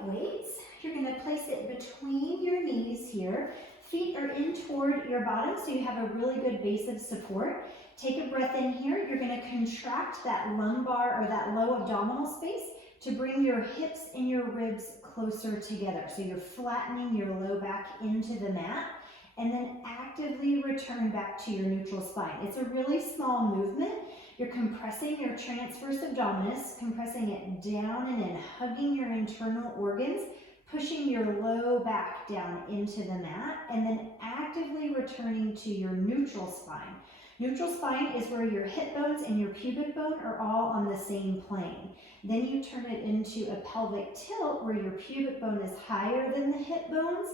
light weights. You're going to place it between your knees here. Feet are in toward your bottom, so you have a really good base of support. Take a breath in here. You're going to contract that lumbar or that low abdominal space to bring your hips and your ribs closer together. So you're flattening your low back into the mat, and then actively return back to your neutral spine. It's a really small movement. You're compressing your transverse abdominis, compressing it down and in, hugging your internal organs, pushing your low back down into the mat, and then actively returning to your neutral spine. Neutral spine is where your hip bones and your pubic bone are all on the same plane. Then you turn it into a pelvic tilt where your pubic bone is higher than the hip bones,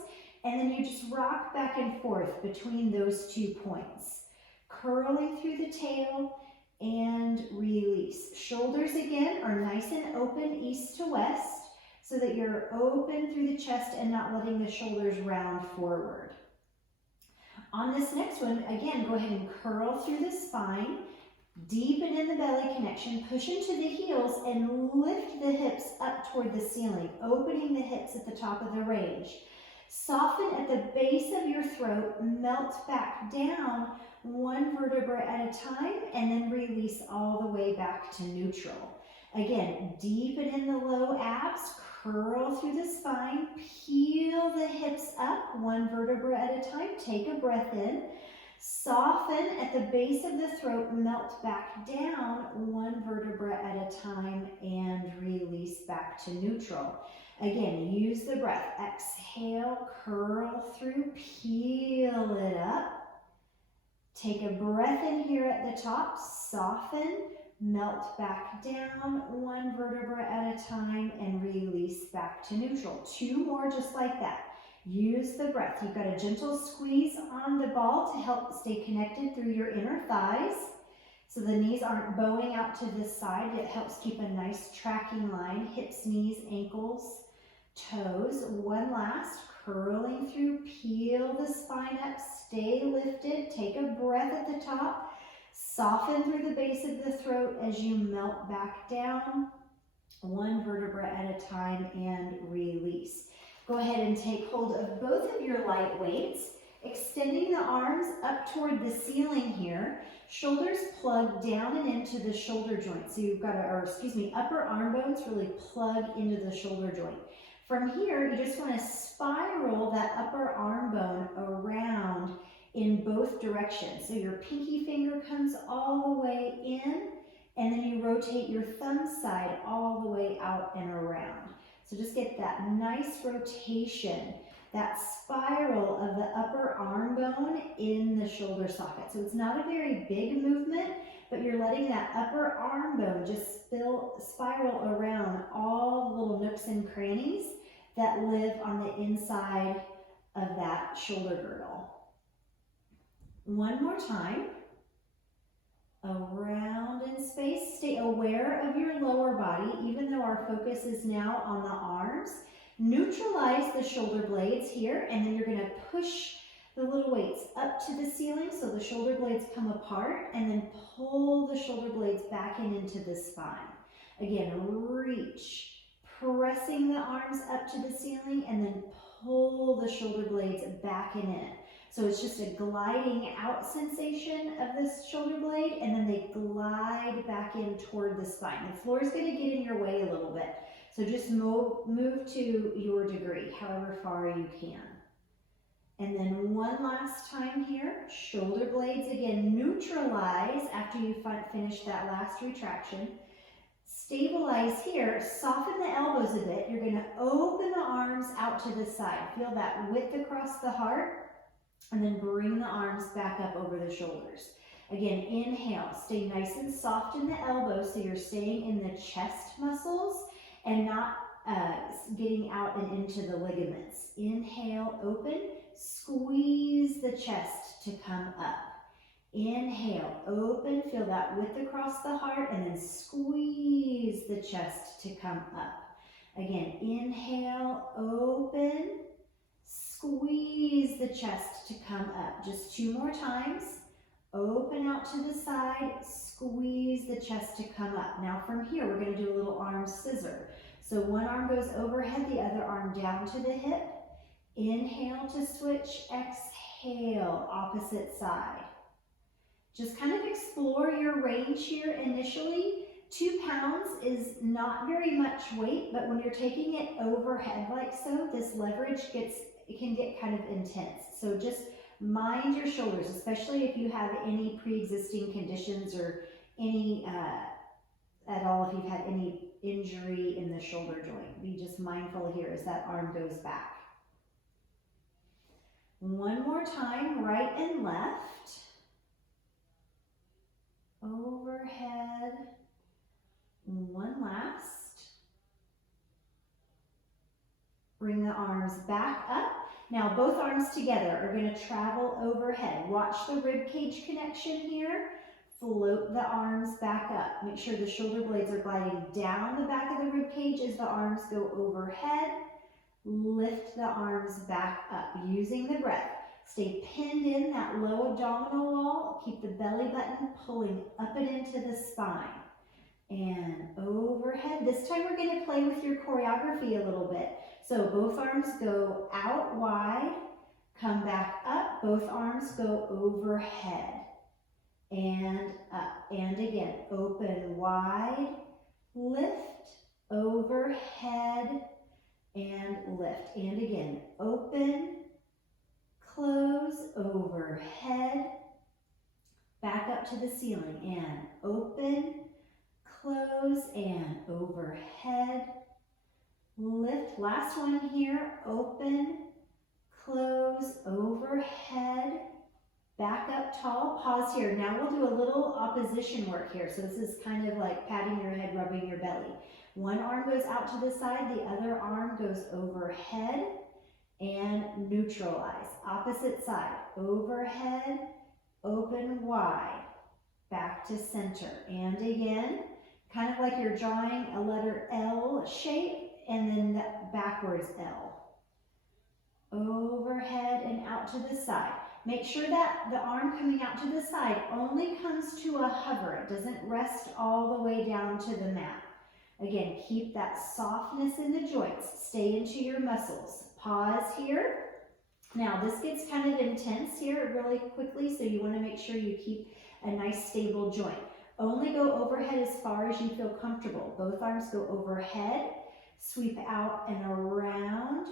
and then you just rock back and forth between those 2 points. Curling through the tail and release. Shoulders again are nice and open east to west so that you're open through the chest and not letting the shoulders round forward. On this next one, again, go ahead and curl through the spine, deepen in the belly connection, push into the heels and lift the hips up toward the ceiling, opening the hips at the top of the range. Soften at the base of your throat, melt back down 1 vertebra at a time, and then release all the way back to neutral. Again, deepen in the low abs, curl through the spine, peel the hips up 1 vertebra at a time, take a breath in, soften at the base of the throat, melt back down 1 vertebra at a time, and release back to neutral. Again, use the breath. Exhale, curl through, peel it up. Take a breath in here at the top, soften, melt back down 1 vertebra at a time, and release back to neutral. 2 more just like that. Use the breath. You've got a gentle squeeze on the ball to help stay connected through your inner thighs. So the knees aren't bowing out to this side. It helps keep a nice tracking line. Hips, knees, ankles, toes. 1 last, curling through, peel the spine up, stay lifted, take a breath at the top, soften through the base of the throat as you melt back down 1 vertebra at a time, and release. Go ahead and take hold of both of your light weights, extending the arms up toward the ceiling here. Shoulders plug down and into the shoulder joint. So you've got upper arm bones really plug into the shoulder joint. From here, you just want to spiral that upper arm bone around in both directions. So your pinky finger comes all the way in, and then you rotate your thumb side all the way out and around. So just get that nice rotation, that spiral of the upper arm bone in the shoulder socket. So it's not a very big movement, but you're letting that upper arm bone just spiral around all the little nooks and crannies that live on the inside of that shoulder girdle. 1 more time. Around in space. Stay aware of your lower body, even though our focus is now on the arms. Neutralize the shoulder blades here, and then you're going to push the little weights up to the ceiling so the shoulder blades come apart, and then pull the shoulder blades back into the spine. Again, reach, pressing the arms up to the ceiling, and then pull the shoulder blades back in. So it's just a gliding out sensation of this shoulder blade, and then they glide back in toward the spine. The floor is going to get in your way a little bit, so just move to your degree, however far you can. And then 1 last time here, shoulder blades again neutralize after you finish that last retraction. Stabilize here, soften the elbows a bit. You're going to open the arms out to the side. Feel that width across the heart. And then bring the arms back up over the shoulders. Again, inhale, stay nice and soft in the elbows so you're staying in the chest muscles and not getting out and into the ligaments. Inhale, open, squeeze the chest to come up. Inhale, open, feel that width across the heart, and then squeeze the chest to come up. Again, inhale, open, squeeze the chest to come up. Just 2 more times. Open out to the side, squeeze the chest to come up. Now from here, we're going to do a little arm scissor. So one arm goes overhead, the other arm down to the hip. Inhale to switch, exhale, opposite side. Just kind of explore your range here initially. 2 pounds is not very much weight, but when you're taking it overhead like so, this leverage it can get kind of intense. So just mind your shoulders, especially if you have any pre-existing conditions or any, at all, if you've had any injury in the shoulder joint. Be just mindful here as that arm goes back. One more time, right and left. Overhead. One last. Bring the arms back up. Now both arms together are going to travel overhead. Watch the rib cage connection here. Float the arms back up. Make sure the shoulder blades are gliding down the back of the rib cage as the arms go overhead. Lift the arms back up using the breath. Stay pinned in that low abdominal wall. Keep the belly button pulling up and into the spine. And overhead. This time we're going to play with your choreography a little bit. So both arms go out wide, come back up, both arms go overhead and up. And again, open wide, lift, overhead, and lift. And again, open, close, overhead, back up to the ceiling, and open, close, and overhead, lift. Last one here, open, close, overhead, back up tall, pause here. Now we'll do a little opposition work here. So this is kind of like patting your head, rubbing your belly. One arm goes out to the side, the other arm goes overhead and neutralize. Opposite side, overhead, open wide, back to center. And again, kind of like you're drawing a letter L shape and then the backwards L. Overhead and out to the side. Make sure that the arm coming out to the side only comes to a hover. It doesn't rest all the way down to the mat. Again, keep that softness in the joints. Stay into your muscles. Pause here. Now this gets kind of intense here really quickly, so you want to make sure you keep a nice stable joint. Only go overhead as far as you feel comfortable. Both arms go overhead, sweep out and around,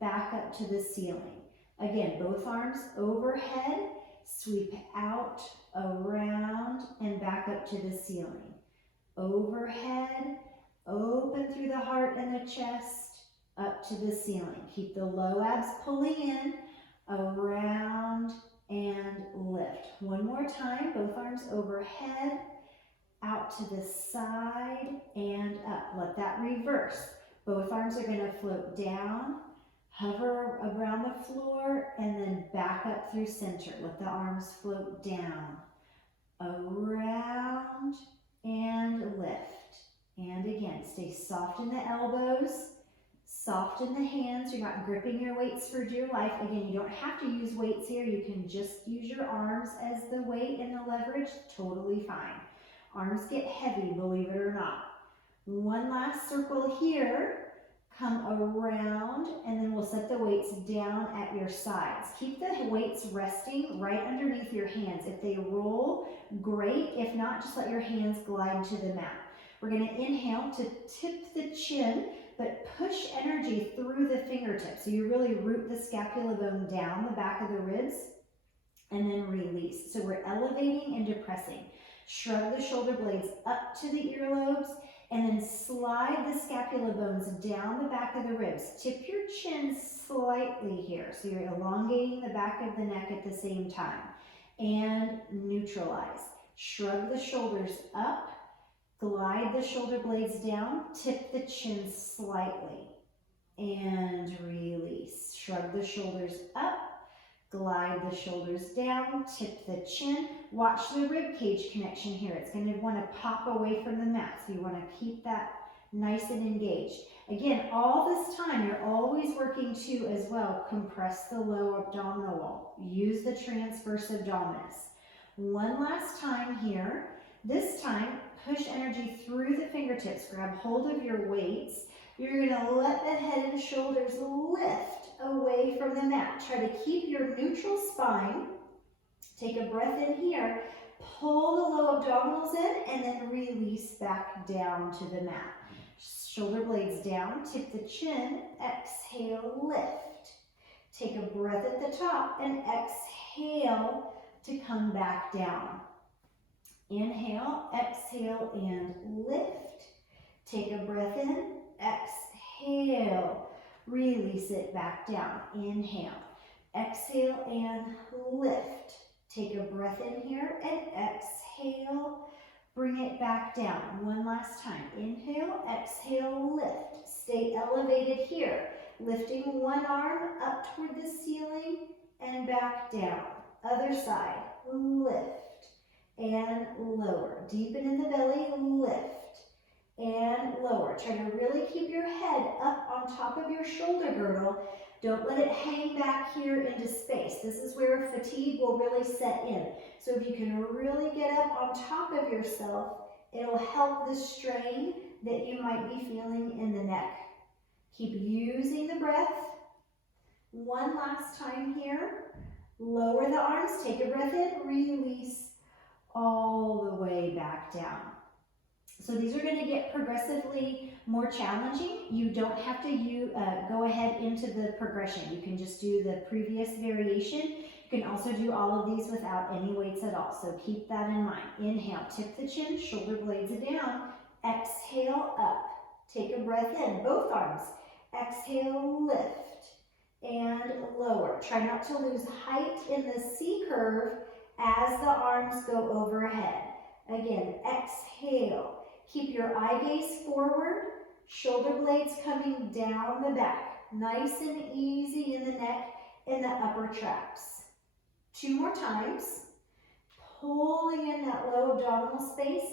back up to the ceiling. Again, both arms overhead, sweep out, around, and back up to the ceiling. Overhead, open through the heart and the chest, up to the ceiling. Keep the low abs pulling in, around, and lift. One more time, both arms overhead, out to the side, and up. Let that reverse. Both arms are going to float down, hover around the floor, and then back up through center. Let the arms float down, around, and lift. And again, stay soft in the elbows, soft in the hands. You're not gripping your weights for dear life. Again, you don't have to use weights here. You can just use your arms as the weight and the leverage. Totally fine. Arms get heavy, believe it or not. One last circle here. Come around, and then we'll set the weights down at your sides. Keep the weights resting right underneath your hands. If they roll, great. If not, just let your hands glide to the mat. We're going to inhale to tip the chin, but push energy through the fingertips. So you really root the scapula bone down the back of the ribs, and then release. So we're elevating and depressing. Shrug the shoulder blades up to the earlobes, and then slide the scapula bones down the back of the ribs. Tip your chin slightly here, so you're elongating the back of the neck at the same time. And neutralize. Shrug the shoulders up, glide the shoulder blades down, tip the chin slightly, and release. Shrug the shoulders up, glide the shoulders down, tip the chin. Watch the rib cage connection here. It's going to want to pop away from the mat, so you want to keep that nice and engaged. Again, all this time, you're always working to, as well, compress the low abdominal wall. Use the transverse abdominis. One last time here. This time, push energy through the fingertips. Grab hold of your weights. You're gonna let the head and shoulders lift away from the mat. Try to keep your neutral spine. Take a breath in here. Pull the low abdominals in and then release back down to the mat. Shoulder blades down, tip the chin, exhale, lift. Take a breath at the top and exhale to come back down. Inhale, exhale, and lift. Take a breath in, exhale, release it back down. Inhale, exhale, and lift. Take a breath in here and exhale, bring it back down. One last time. Inhale, exhale, lift. Stay elevated here. Lifting one arm up toward the ceiling and back down. Other side, lift and lower. Deepen in the belly, lift and lower. Try to really keep your head up on top of your shoulder girdle. Don't let it hang back here into space. This is where fatigue will really set in. So if you can really get up on top of yourself, it'll help the strain that you might be feeling in the neck. Keep using the breath. One last time here. Lower the arms, take a breath in, release all the way back down. So these are going to get progressively more challenging. You don't have to go ahead into the progression. You can just do the previous variation. You can also do all of these without any weights at all. So keep that in mind. Inhale, tip the chin, shoulder blades down. Exhale, up. Take a breath in, both arms. Exhale, lift and lower. Try not to lose height in the C curve as the arms go overhead. Again, exhale. Keep your eye gaze forward, shoulder blades coming down the back. Nice and easy in the neck and the upper traps. 2 more times. Pulling in that low abdominal space.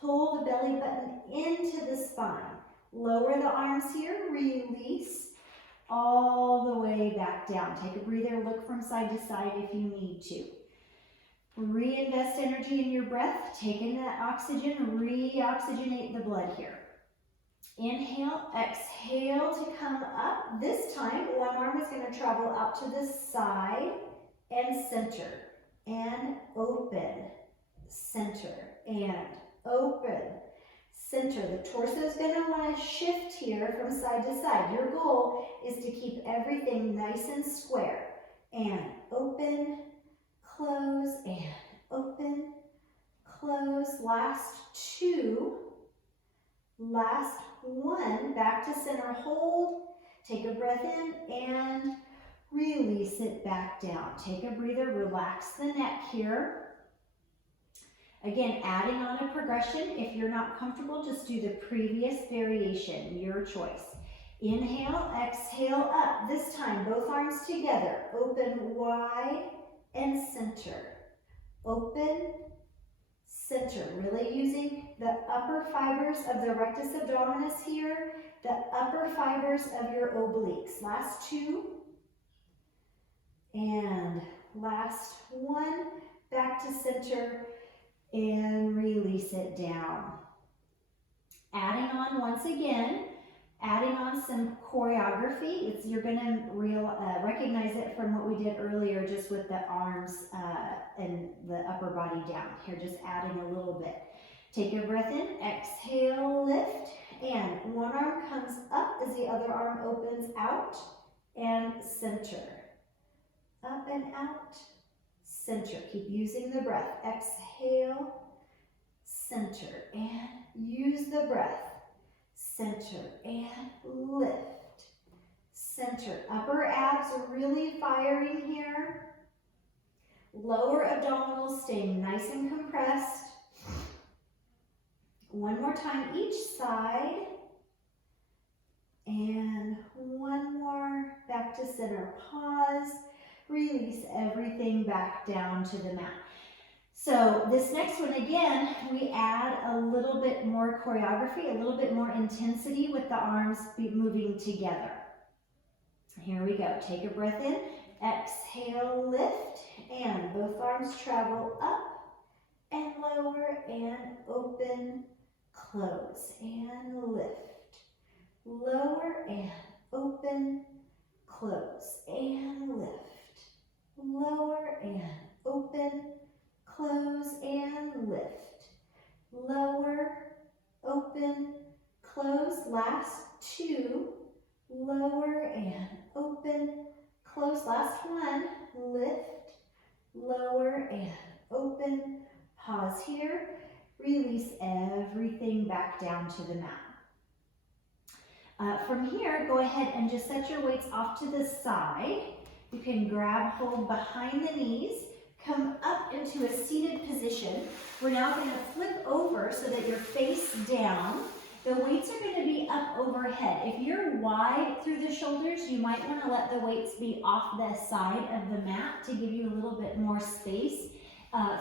Pull the belly button into the spine. Lower the arms here, release all the way back down. Take a breather, look from side to side if you need to. Reinvest energy in your breath. Take in that oxygen, re-oxygenate the blood here. Inhale, exhale to come up. This time, one arm is going to travel out to the side and center. And open, center, and open, center. The torso is going to want to shift here from side to side. Your goal is to keep everything nice and square. And open, close, and open, close. Last 2. Last 1. Back to center, hold. Take a breath in and release it back down. Take a breather, relax the neck here. Again, adding on a progression. If you're not comfortable, just do the previous variation, your choice. Inhale, exhale, up. This time, both arms together. Open wide and center. Open, center. Really using the upper fibers of the rectus abdominis here, the upper fibers of your obliques. Last 2. And last 1. Back to center and release it down. Adding on once again, adding on some choreography. You're going to recognize it from what we did earlier, just with the arms and the upper body down. Here, just adding a little bit. Take a breath in, exhale, lift, and one arm comes up as the other arm opens out and center. Up and out, center. Keep using the breath. Exhale, center, and use the breath. Center and lift. Center. Upper abs are really firing here. Lower abdominals staying nice and compressed. One more time each side. And one more. Back to center. Pause. Release everything back down to the mat. So this next one, again, we add a little bit more choreography, a little bit more intensity with the arms moving together. Here we go. Take a breath in, exhale, lift, and both arms travel up and lower and open, close, and lift. lower and open, close and lift. Lower and open, close and lift. Lower, open, close. Last two. Lower and open, close. Last one. Lift, lower and open. Pause here. Release everything back down to the mat. From here, go ahead and just set your weights off to the side. You can grab hold behind the knees, come up into a seated position. We're now going to flip over so that you're face down. The weights are going to be up overhead. If you're wide through the shoulders, you might want to let the weights be off the side of the mat to give you a little bit more space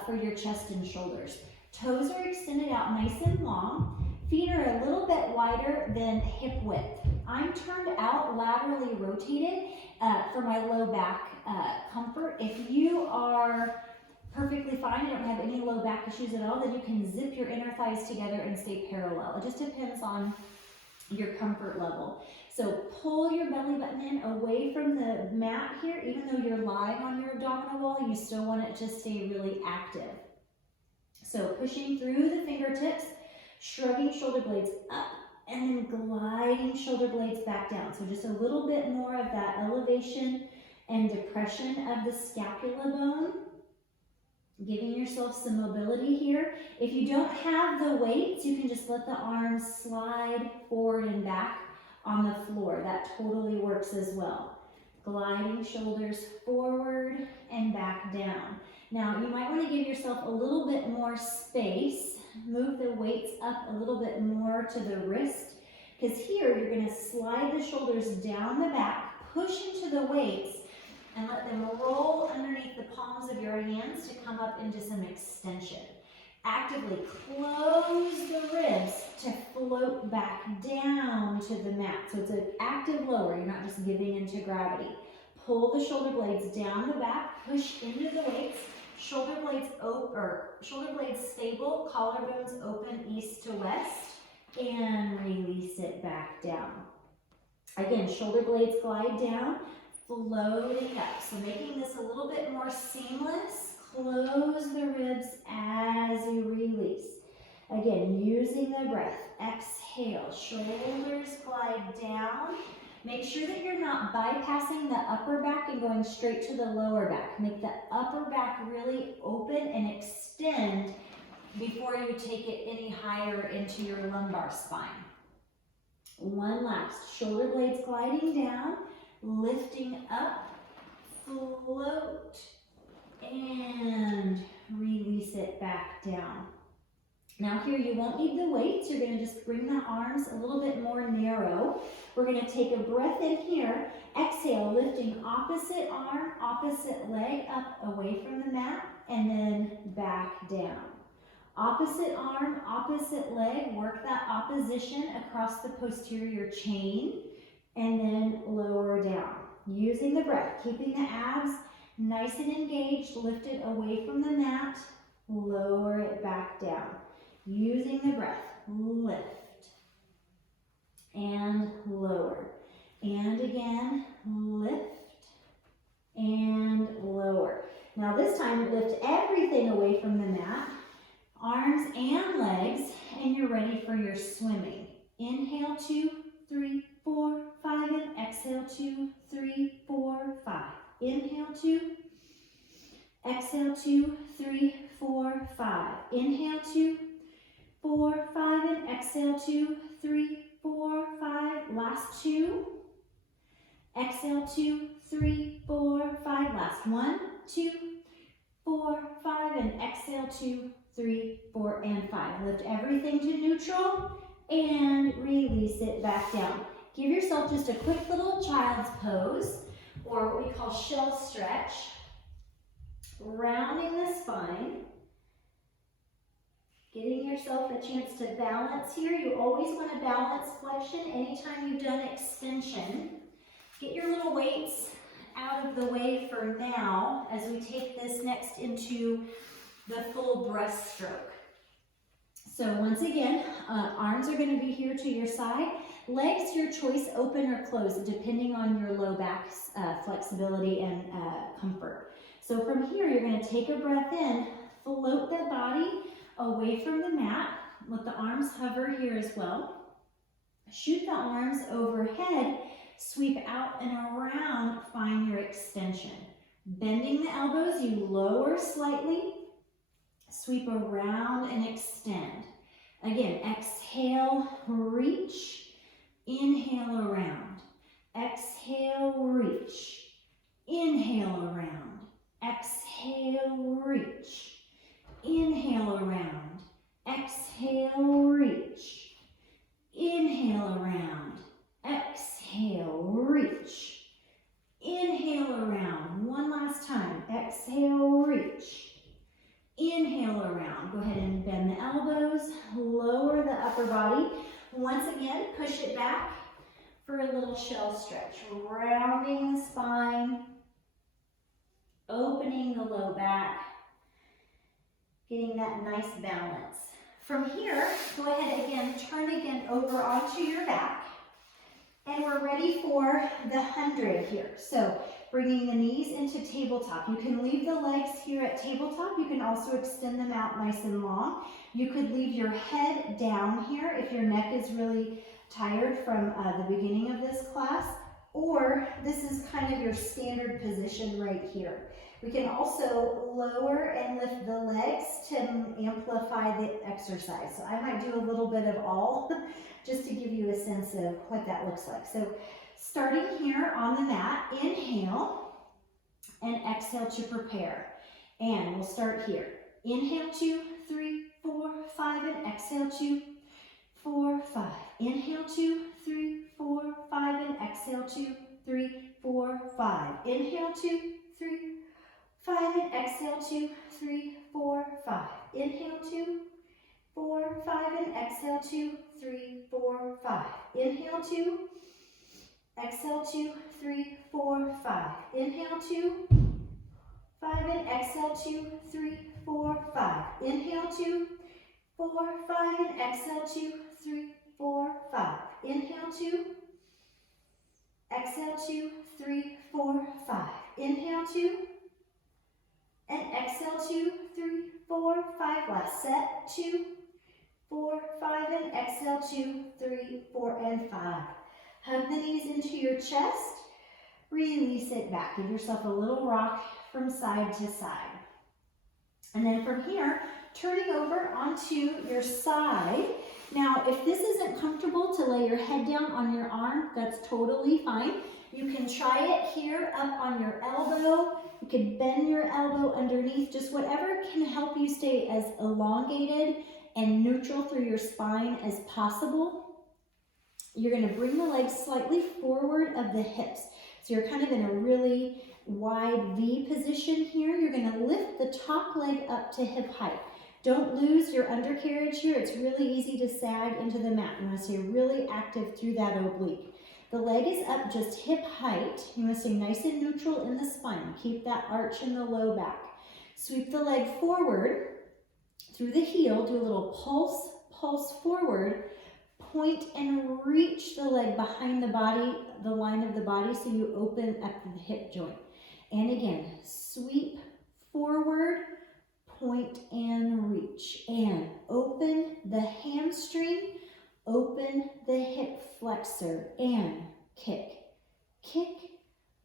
for your chest and shoulders. Toes are extended out nice and long. Feet are a little bit wider than hip width. I'm turned out, laterally rotated for my low back comfort. If you are perfectly fine, you don't have any low back issues at all, then you can zip your inner thighs together and stay parallel. It just depends on your comfort level. So pull your belly button in away from the mat here. Even though you're lying on your abdominal wall, you still want it to stay really active. So pushing through the fingertips, shrugging shoulder blades up, and then gliding shoulder blades back down. So just a little bit more of that elevation and depression of the scapula bone. Giving yourself some mobility here. If you don't have the weights, you can just let the arms slide forward and back on the floor. That totally works as well. Gliding shoulders forward and back down. Now, you might want to give yourself a little bit more space. Move the weights up a little bit more to the wrist, because here you're going to slide the shoulders down the back, push into the weights, and let them roll underneath the palms of your hands to come up into some extension. Actively close the ribs to float back down to the mat. So it's an active lower. You're not just giving into gravity. Pull the shoulder blades down the back, push into the weights. Shoulder blades open, or shoulder blades stable, collarbones open east to west, and release it back down. Again, shoulder blades glide down, floating up. So making this a little bit more seamless. Close the ribs as you release. Again, using the breath. Exhale, shoulders glide down. Make sure that you're not bypassing the upper back and going straight to the lower back. Make the upper back really open and extend before you take it any higher into your lumbar spine. One last. Shoulder blades gliding down, lifting up, float, and release it back down. Now here you won't need the weights. You're going to just bring the arms a little bit more narrow. We're going to take a breath in here. Exhale, lifting opposite arm, opposite leg up away from the mat, and then back down. Opposite arm, opposite leg. Work that opposition across the posterior chain, and then lower down. Using the breath, keeping the abs nice and engaged, lifted away from the mat, lower it back down. Using the breath, lift and lower. And again, lift and lower. Now this time, lift everything away from the mat, arms and legs, and you're ready for your swimming. Inhale, 2, 3, 4, 5, and exhale, 2, 3, 4, 5. Inhale, 2, exhale, 2, 3, 4, 5. Inhale, 2, 4, 5, and exhale, 2, 3, 4, 5. Last 2. Exhale, 2, 3, 4, 5. Last 1, 2, 4, 5, and exhale, 2, 3, 4, and 5. Lift everything to neutral and release it back down. Give yourself just a quick little child's pose, or what we call shell stretch. Rounding the spine. Getting yourself a chance to balance here. You always want to balance flexion anytime you've done extension. Get your little weights out of the way for now as we take this next into the full breaststroke. So once again, arms are going to be here to your side. Legs, your choice, open or closed, depending on your low back flexibility and comfort. So from here, you're going to take a breath in, float that body away from the mat. Let the arms hover here as well. Shoot the arms overhead, sweep out and around, find your extension. Bending the elbows, you lower slightly, sweep around and extend. Again, exhale, reach, inhale around. Exhale, reach, inhale around. Exhale, reach, inhale around. Exhale, reach, inhale around. Exhale, reach, inhale around. One last time. Exhale, reach, inhale around. Go ahead and bend the elbows, lower the upper body. Once again, push it back for a little shell stretch. Rounding the spine, opening the low back, getting that nice balance. From here, go ahead again, turn again over onto your back. And we're ready for the 100 here. So bringing the knees into tabletop. You can leave the legs here at tabletop. You can also extend them out nice and long. You could leave your head down here if your neck is really tired from the beginning of this class. Or this is kind of your standard position right here. We can also lower and lift the legs to amplify the exercise. So I might do a little bit of all just to give you a sense of what that looks like. So starting here on the mat, inhale and exhale to prepare. And we'll start here. Inhale, 2, 3, 4, 5, and exhale, 2, 4, 5. Inhale, 2, 3, 4, 5, and exhale, 2, 3, 4, 5. Inhale, 2, 3, 5, and exhale, 2, 3, 4, 5. Inhale, 2, 4, 5, and exhale, 2, 3, 4, 5. Inhale, 2, exhale, 2, 3, 4, 5. Inhale, 2, 5, and exhale, 2, 3, 4, 5. Inhale, 2, 4, 5, and exhale, 2, 3, 4, 5. Inhale, 2, exhale, 2, 3, 4, 5. Inhale, 2, and exhale, 2, 3, 4, 5. Last set, 2, 4, 5, and exhale, 2, 3, 4, and 5. Hug the knees into your chest. Release it back. Give yourself a little rock from side to side. And then from here, turning over onto your side. Now, if this isn't comfortable to lay your head down on your arm, that's totally fine. You can try it here up on your elbow. You can bend your elbow underneath, just whatever can help you stay as elongated and neutral through your spine as possible. You're going to bring the legs slightly forward of the hips. So you're kind of in a really wide V position here. You're going to lift the top leg up to hip height. Don't lose your undercarriage here. It's really easy to sag into the mat. You want to stay really active through that oblique. The leg is up just hip height. You want to stay nice and neutral in the spine. Keep that arch in the low back. Sweep the leg forward through the heel. Do a little pulse forward. Point and reach the leg behind the body, the line of the body, so you open up the hip joint. And again, sweep forward, point and reach. And open the hamstring, open the hip flexor, and kick. Kick,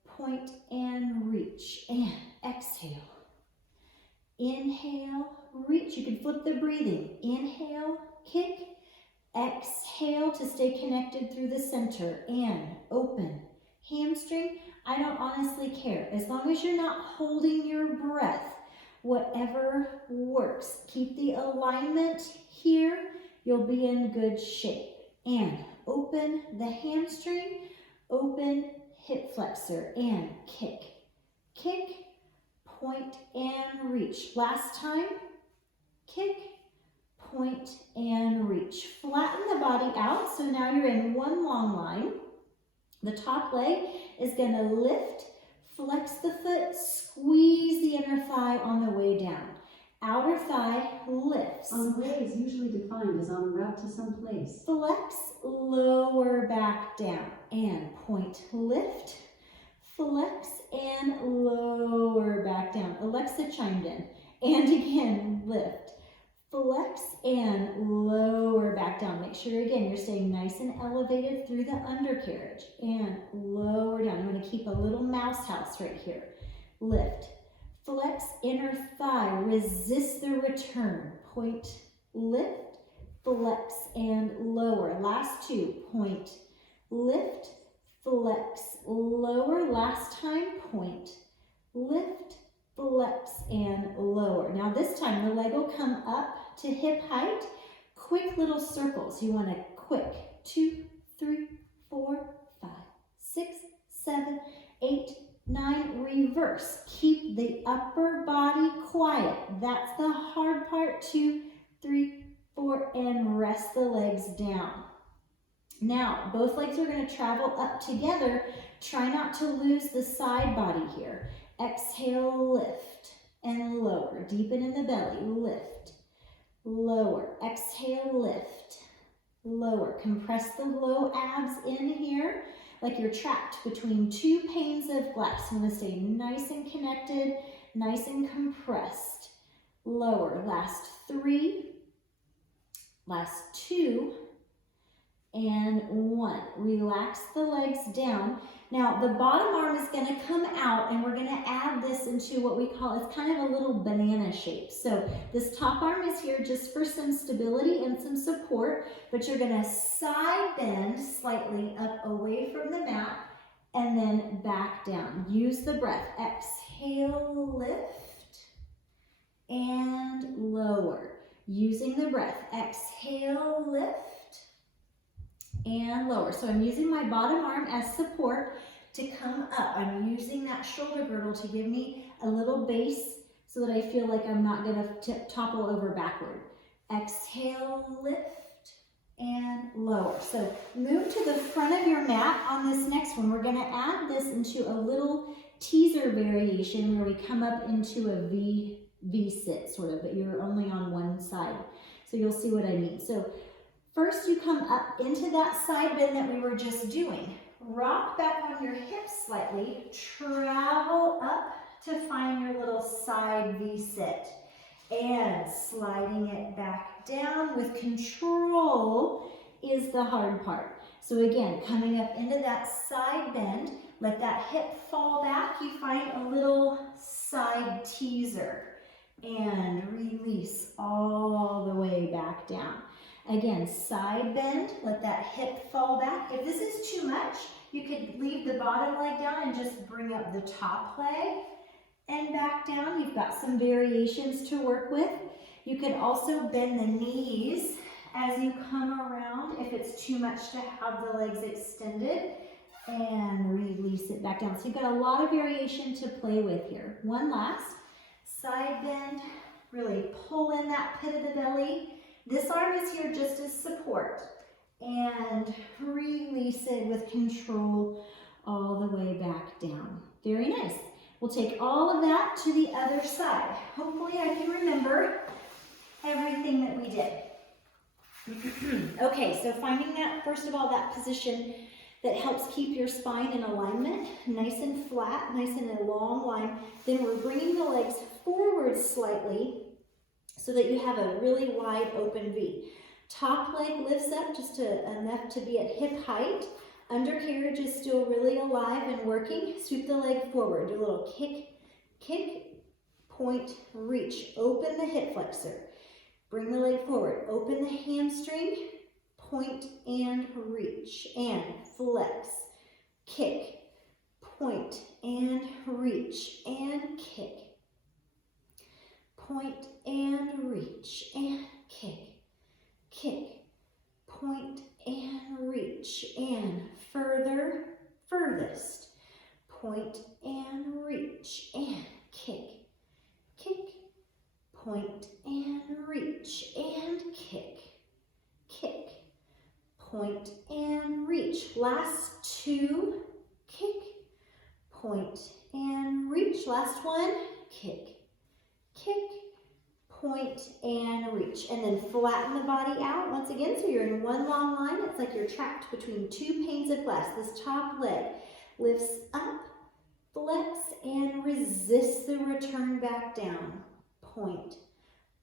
point and reach. And exhale. Inhale, reach. You can flip the breathing. Inhale, kick. Exhale to stay connected through the center and open. Hamstring, I don't honestly care. As long as you're not holding your breath, whatever works. Keep the alignment here. You'll be in good shape. And open the hamstring, open hip flexor and kick. Kick, point and reach. Last time, kick, point and reach. Flatten the body out, so now you're in one long line. The top leg is going to lift, flex the foot, squeeze the inner thigh on the way down. Outer thigh lifts. On way is usually defined as en route to some place. Flex, lower back down, and point, lift, flex, and lower back down. Alexa chimed in. And again, lift, flex, and lower back down. Make sure, again, you're staying nice and elevated through the undercarriage. And lower down. You want to keep a little mouse house right here. Lift, flex, inner thigh, resist the return. Point, lift, flex, and lower. Last two. Point, lift, flex, lower. Last time. Point, lift, flex, and lower. Now this time the leg will come up to hip height. Quick little circles. You want to quick. 2, 3, 4, 5, 6, 7, 8, 9. Reverse. Keep the upper body quiet. That's the hard part. 2, 3, 4, and rest the legs down. Now, both legs are going to travel up together. Try not to lose the side body here. Exhale, lift, and lower. Deepen in the belly. Lift, lower. Exhale, lift, lower. Compress the low abs in here like you're trapped between two panes of glass. You want to stay nice and connected, nice and compressed. Lower. Last 3, last 2, and 1. Relax the legs down. Now the bottom arm is going to come out and we're going to add this into what we call, it's kind of a little banana shape. So this top arm is here just for some stability and some support, but you're going to side bend slightly up away from the mat and then back down. Use the breath. Exhale, lift, and lower. Using the breath. Exhale, lift, and lower. So I'm using my bottom arm as support to come up. I'm using that shoulder girdle to give me a little base so that I feel like I'm not going to topple over backward. Exhale, lift, and lower. So move to the front of your mat on this next one. We're going to add this into a little teaser variation where we come up into a V-sit sort of, but you're only on one side. So you'll see what I mean. So first, you come up into that side bend that we were just doing. Rock back on your hips slightly. Travel up to find your little side V-sit. And sliding it back down with control is the hard part. So again, coming up into that side bend, let that hip fall back. You find a little side teaser. And release all the way back down. Again, side bend, let that hip fall back. If this is too much, you could leave the bottom leg down and just bring up the top leg and back down. You've got some variations to work with. You could also bend the knees as you come around if it's too much to have the legs extended, and release it back down. So you've got a lot of variation to play with here. One last, side bend, really pull in that pit of the belly. This arm is here just as support, and release it with control all the way back down. Very nice. We'll take all of that to the other side. Hopefully I can remember everything that we did. Okay, so finding that, first of all, that position that helps keep your spine in alignment, nice and flat, nice in a long line. Then we're bringing the legs forward slightly so that you have a really wide open V. Top leg lifts up just enough to be at hip height. Undercarriage is still really alive and working. Sweep the leg forward. Do a little kick, kick, point, reach. Open the hip flexor. Bring the leg forward. Open the hamstring, point and reach. And flex, kick, point and reach. And kick, point and reach. And kick, kick, point and reach. And further, furthest, point and reach. And kick, kick, point and reach. And kick, kick, point and reach. Last two, kick, point and reach. Last one, kick, kick, and reach. And then flatten the body out once again. So you're in one long line. It's like you're trapped between two panes of glass. This top leg lifts up, flex, and resist the return back down. Point.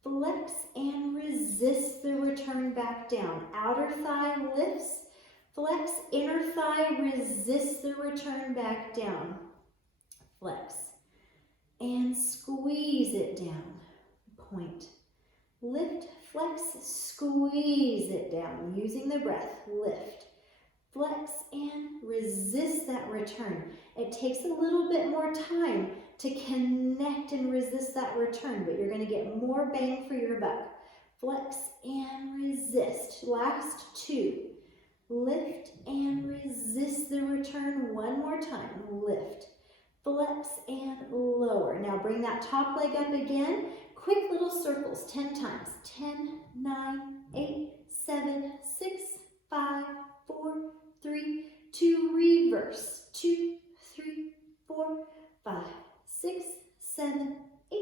Flex and resist the return back down. Outer thigh lifts, flex, inner thigh, resist the return back down. Flex and squeeze it down. Point. Lift, flex, squeeze it down. Using the breath, lift, flex, and resist that return. It takes a little bit more time to connect and resist that return, but you're going to get more bang for your buck. Flex and resist. Last two. Lift and resist the return one more time. Lift, flex, and lower. Now bring that top leg up again. Quick little circles 10 times. 10, 9, 8, 7, 6, 5, 4, 3, 2, reverse. 2, 3, 4, 5, 6, 7, 8,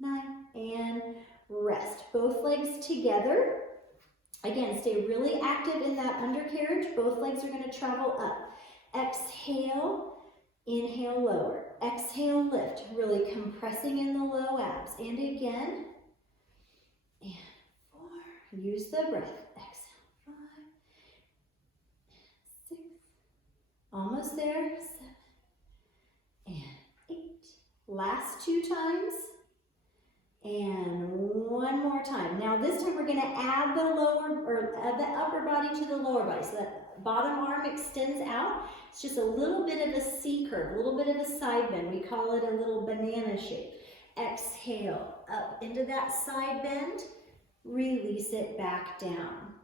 9, and rest. Both legs together. Again, stay really active in that undercarriage. Both legs are going to travel up. Exhale, inhale, lower. Exhale, lift. Really compressing in the low abs. And again, and 4. Use the breath. Exhale, 5, 6, almost there, 7, and 8. Last 2 times. And one more time. Now this time we're going to add the the upper body to the lower body. So that bottom arm extends out. It's just a little bit of a C curve, a little bit of a side bend. We call it a little banana shape. Exhale, up into that side bend. Release it back down.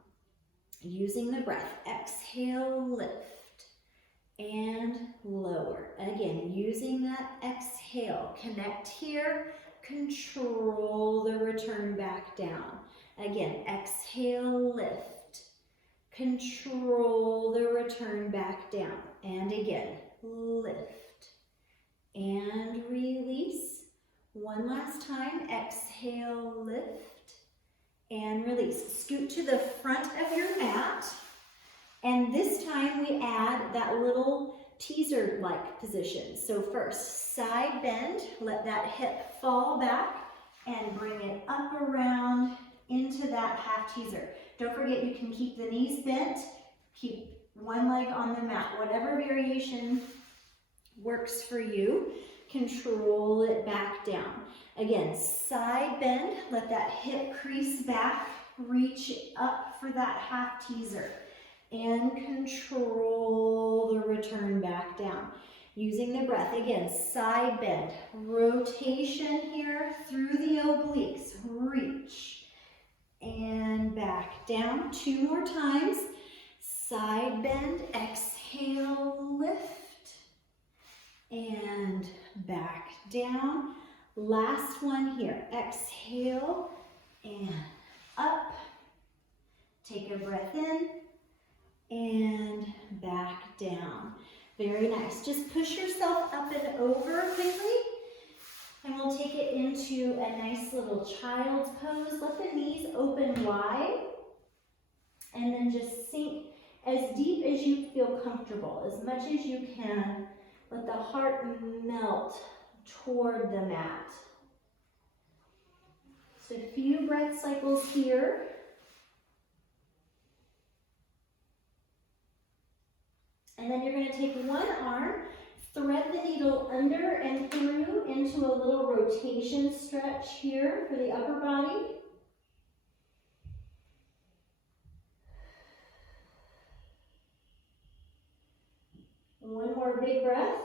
Using the breath. Exhale, lift, and lower. Again, using that exhale. Connect here. Control the return back down. Again, exhale, lift. Control the return back down. And again, lift and release. One last time, exhale, lift and release. Scoot to the front of your mat. And this time we add that little teaser-like position. So first, side bend, let that hip fall back and bring it up around into that half teaser. Don't forget you can keep the knees bent, keep one leg on the mat, whatever variation works for you. Control it back down. Again, side bend, let that hip crease back, reach up for that half teaser. And control the return back down. Using the breath, again, side bend, rotation here through the obliques, reach, and back down. 2 more times, side bend, exhale, lift, and back down. Last one here, exhale, and up, take a breath in, and back down. Very nice. Just push yourself up and over quickly, and we'll take it into a nice little child's pose. Let the knees open wide, and then just sink as deep as you feel comfortable, as much as you can. Let the heart melt toward the mat. Just a few breath cycles here. And then you're going to take one arm, thread the needle under and through into a little rotation stretch here for the upper body. One more big breath.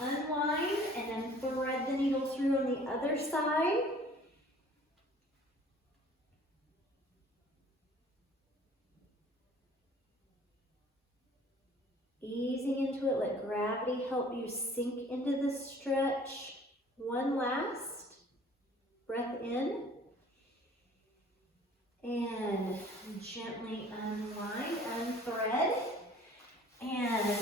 Unwind and then thread the needle through on the other side. Easing into it, let gravity help you sink into the stretch. One last breath in. And gently unwind, unthread. And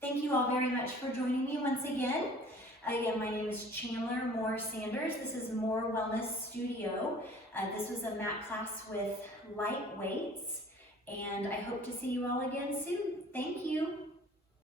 thank you all very much for joining me once again. Again, my name is Chandler Moore Sanders. This is Moore Wellness Studio. This was a mat class with light weights, and I hope to see you all again soon. Thank you.